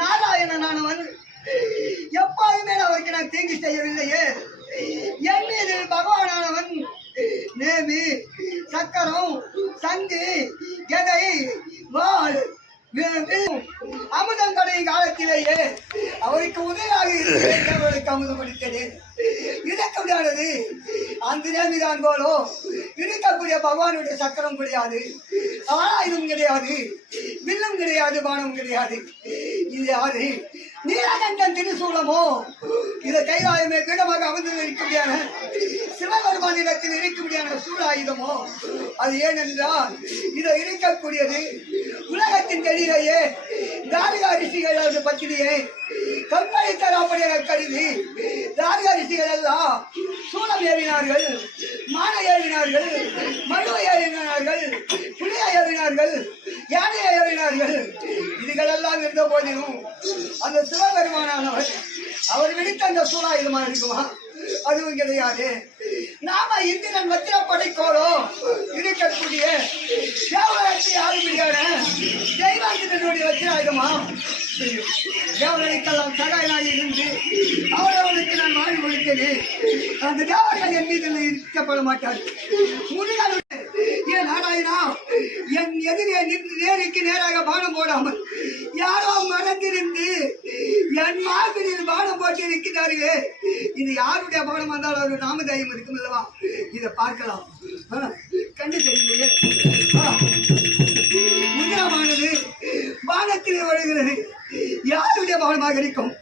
நாராயணனானவன் எப்போதுமே அவருக்கு நான் தீங்கு செய்யவில்லையே. என் மீது பகவானானவன் நேமி, சக்கரம், சங்கு, கதை, வாள், அமுதம் கடை காலத்திலேயே அவருக்கு உதவியாக அவர்களுக்கு அமுதம் அளித்தது. இருக்கக்கூடாது அந்த நேமிதான் போலோ இருக்கக்கூடிய பகவானுடைய சக்கரம் கிடையாது, ஆயுதம் கிடையாது, வில்லும் கிடையாது, பானம் கிடையாது. இது யாரு? நீலகண்டன் திருசூலமோ? இதை கைலாயமே பீடமாக அமர்ந்து இருக்க முடியாத சிவபெருமானிடத்தில் இருக்க முடியாத சூழாயுதமோ? அது ஏனென்றால் இதை இருக்கக்கூடியது உலகத்தின் வெளியிலேயே தாரிகா ரிஷிகள் பத்திரியை கற்பழித்தராப்படைய கருதி தாரிகா ரிஷிகள் எல்லாம் சூளம் ஏறினார்கள், மானை ஏறினார்கள், மழுவை ஏறினார்கள், புலியை ஏறினார்கள், யானையை ஏறினார்கள். இதுகளெல்லாம் இருந்த போதிலும் அந்த சிவபெருமானவர் அவர் விடுத்த அந்த சூழாயுதமா இருக்குமா? அதுவும் கிடையாது. நாம இந்திரன் வத்திர படைக்கோளோ இருக்கக்கூடிய தேவலத்தை ஆளுமையான தெய்வாந்திரனுடைய வத்திராயுதமா? தேவர்களுக்கெல்லாம் சகாயனாக இருந்து அவரவர்களுக்கு நான் வாழ்வு கொடுத்தேன். அந்த தேவர்கள் என் மீது இருக்கப்பட மாட்டார்கள். முருகன் ஏன் நாராயணா என் எதிரே நின்று நேருக்கு நேராக பானம் போடாமல் யாரோ மறந்திருந்து என் மார்பினில் பானம் போட்டு இருக்கிறார்களே, இது யாருடைய பானம் வந்தாலும் ஒரு நாமதயம் இருக்கும் அல்லவா? இதை பார்க்கலாம். கண்டு தெரியலையே. முதிரமானது பானத்தில் வருகிறது. யாருடைய பானமாக இருக்கும்?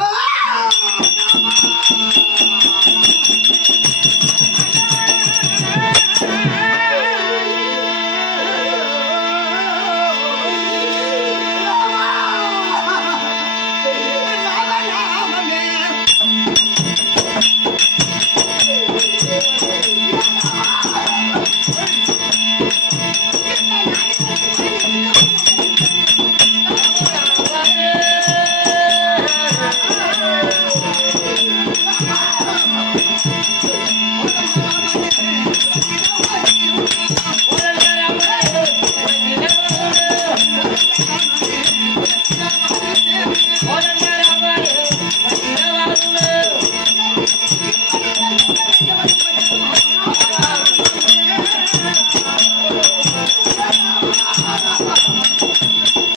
Hey!